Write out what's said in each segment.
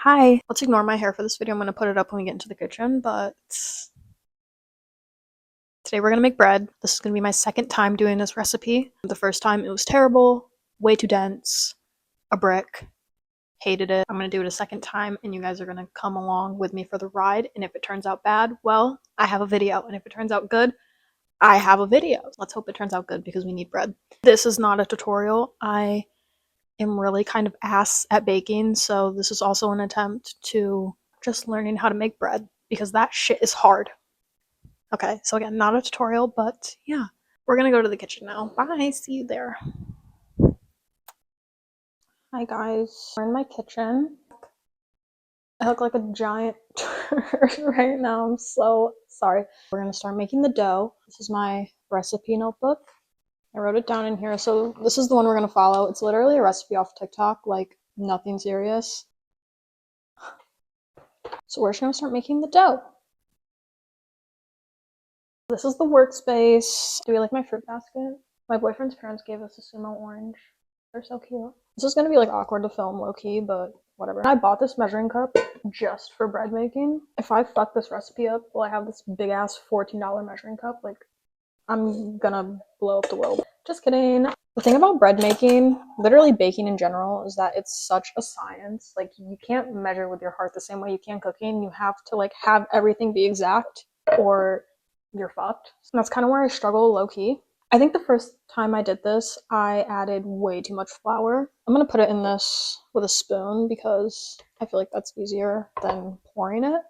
Hi. Let's ignore my hair for this video. I'm going to put it up when we get into the kitchen, but today we're going to make bread. This is going to be my second time doing this recipe. The first time it was terrible, way too dense, a brick, hated it. I'm going to do it a second time and you guys are going to come along with me for the ride. And if it turns out bad, well, I have a video. And if it turns out good, I have a video. Let's hope it turns out good because we need bread. This is not a tutorial. I am really kind of ass at baking, so this is also an attempt to just learning how to make bread because that shit is hard. Okay, so again, not a tutorial, but yeah. We're gonna go to the kitchen now. Bye, see you there. Hi guys, we're in my kitchen. I look like a giant turd right now. I'm so sorry. We're gonna start making the dough. This is my recipe notebook. I wrote it down in here. So this is the one we're going to follow. It's literally a recipe off TikTok, like nothing serious. So we're just going to start making the dough. This is the workspace. Do we like my fruit basket? My boyfriend's parents gave us a sumo orange. They're so cute. This is going to be like awkward to film low-key, but whatever. I bought this measuring cup just for bread making. If I fuck this recipe up, will I have this big ass $14 measuring cup? Like, I'm gonna blow up the world. Just kidding. The thing about bread making, literally baking in general, is that it's such a science. Like, you can't measure with your heart the same way you can cooking. You have to like have everything be exact or you're fucked. And that's kind of where I struggle low-key. I think the first time I did this, I added way too much flour. I'm gonna put it in this with a spoon because I feel like that's easier than pouring it.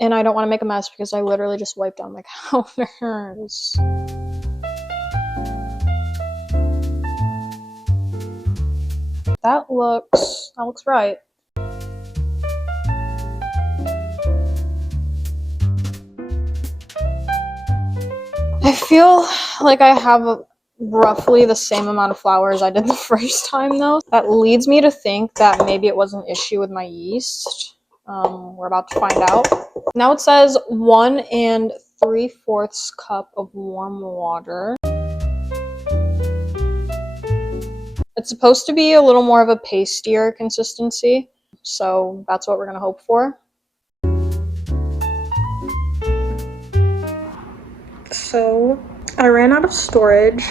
And I don't want to make a mess because I literally just wiped down my counters. That looks right. I feel like I have roughly the same amount of flour as I did the first time though. That leads me to think that maybe it was an issue with my yeast. We're about to find out. Now it says 1 3/4 cup of warm water. It's supposed to be a little more of a pastier consistency, so that's what we're gonna hope for. So I ran out of storage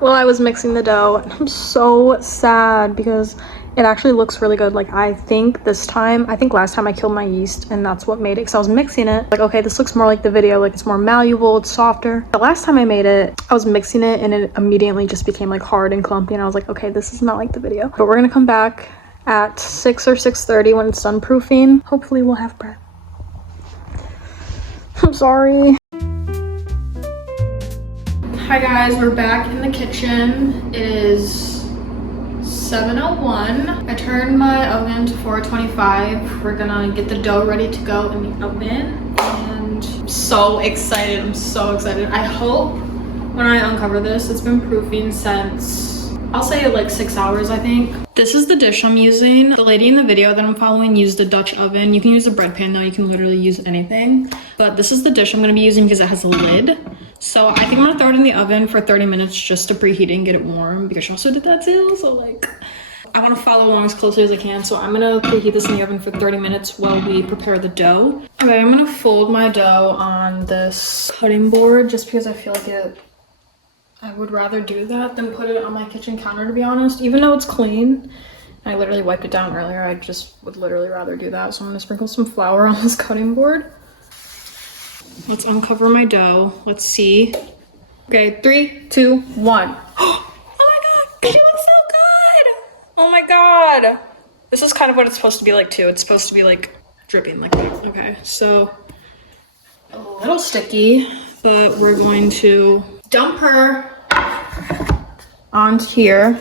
while I was mixing the dough, and I'm so sad because it actually looks really good. Like, I think last time I killed my yeast and that's what made it, because I was mixing it like, okay, this looks more like the video, like it's more malleable, it's softer. The last time I made it, I was mixing it and it immediately just became like hard and clumpy, and I was like, okay, this is not like the video. But we're gonna come back at 6 or 6:30 when it's done proofing. Hopefully we'll have bread. I'm sorry. Hi guys, we're back in the kitchen. It is 7:01. I turned my oven to 425. We're gonna get the dough ready to go in the oven, and I'm so excited. I hope when I uncover this, it's been proofing since, I'll say like 6 hours, I think. This is the dish I'm using. The lady in the video that I'm following used a Dutch oven. You can use a bread pan though, you can literally use anything. But this is the dish I'm gonna be using because it has a lid. So I think I'm gonna throw it in the oven for 30 minutes just to preheat it and get it warm, because she also did that too. So like, I wanna follow along as closely as I can. So I'm gonna preheat this in the oven for 30 minutes while we prepare the dough. Okay, I'm gonna fold my dough on this cutting board just because I feel like I would rather do that than put it on my kitchen counter, to be honest. Even though it's clean, I literally wiped it down earlier, I just would literally rather do that. So I'm gonna sprinkle some flour on this cutting board. Let's uncover my dough. Let's see. Okay, 3, 2, 1. Oh my god, she looks so good! Oh my god! This is kind of what it's supposed to be like too. It's supposed to be like dripping like that. Okay, so a little sticky, but we're going to dump her onto here.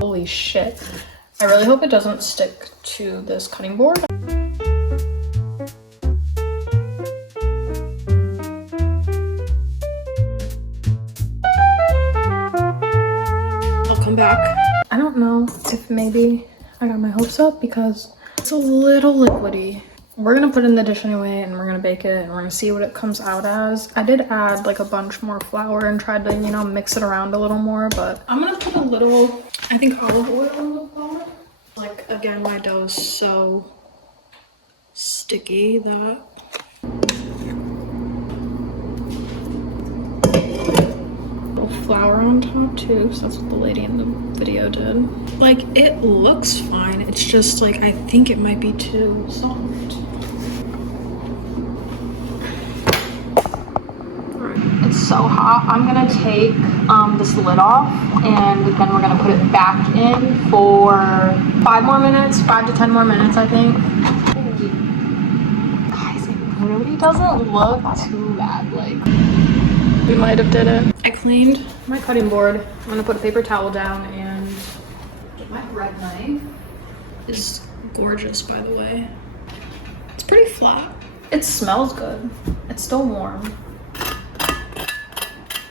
Holy shit. I really hope it doesn't stick to this cutting board. Come back. I don't know if maybe I got my hopes up because it's a little liquidy. We're gonna put it in the dish anyway, and we're gonna bake it, and we're gonna see what it comes out as. I did add like a bunch more flour and tried to, you know, mix it around a little more, but I'm gonna put a little, I think, olive oil on the flour. Like, again, my dough is so sticky that flour on top too, so that's what the lady in the video did. Like, it looks fine, it's just like I think it might be too soft. Alright, it's so hot. I'm gonna take this lid off, and then we're gonna put it back in for 5 more minutes, 5 to 10 more minutes, I think. Guys, it really doesn't look too bad. Like, we might have did it. I cleaned my cutting board. I'm gonna put a paper towel down and get my bread knife. Is gorgeous, by the way. It's pretty flat. It smells good. It's still warm.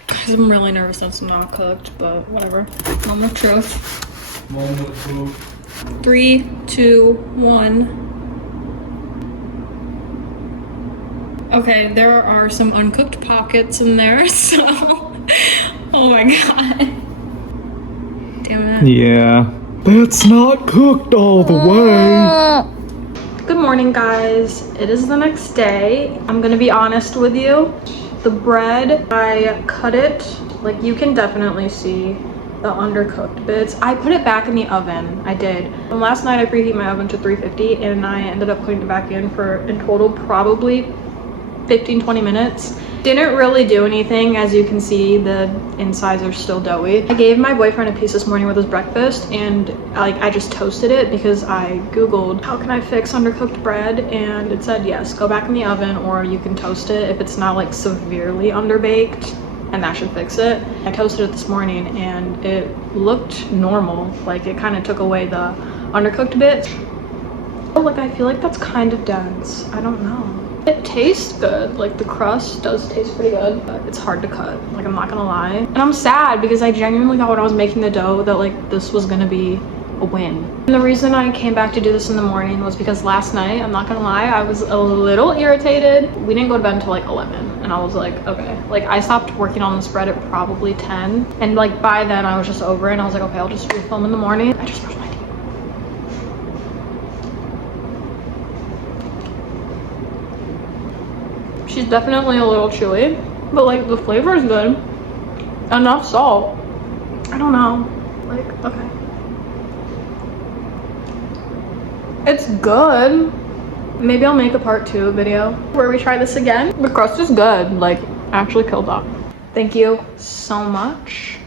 Guys, I'm really nervous that it's not cooked, but whatever. Moment of truth. Moment of truth. 3, 2, 1. Okay, there are some uncooked pockets in there, so oh my god. Damn it. Yeah. That's not cooked all the way. Good morning, guys. It is the next day. I'm gonna be honest with you. The bread, I cut it, like you can definitely see the undercooked bits. I put it back in the oven. I did. And last night I preheated my oven to 350, and I ended up putting it back in for, in total, probably 15-20 minutes. Didn't really do anything. As you can see, the insides are still doughy. I gave my boyfriend a piece this morning with his breakfast, and I just toasted it because I googled how can I fix undercooked bread, and it said yes, go back in the oven, or you can toast it if it's not like severely underbaked, and that should fix it. I toasted it this morning and it looked normal. Like, it kind of took away the undercooked bits. Oh, like, I feel like that's kind of dense. I don't know. It tastes good. Like, the crust does taste pretty good, but it's hard to cut. Like, I'm not gonna lie. And I'm sad because I genuinely thought when I was making the dough that like this was gonna be a win. And the reason I came back to do this in the morning was because last night, I'm not gonna lie, I was a little irritated. We didn't go to bed until like 11, and I was like, okay. Like, I stopped working on this bread at probably 10, and like by then I was just over it, and I was like, okay, I'll just refilm in the morning. I just brushed my teeth. She's definitely a little chewy, but like the flavor is good. Enough salt. I don't know. Like, okay. It's good. Maybe I'll make a part 2 video where we try this again. The crust is good. Like, actually killed up. Thank you so much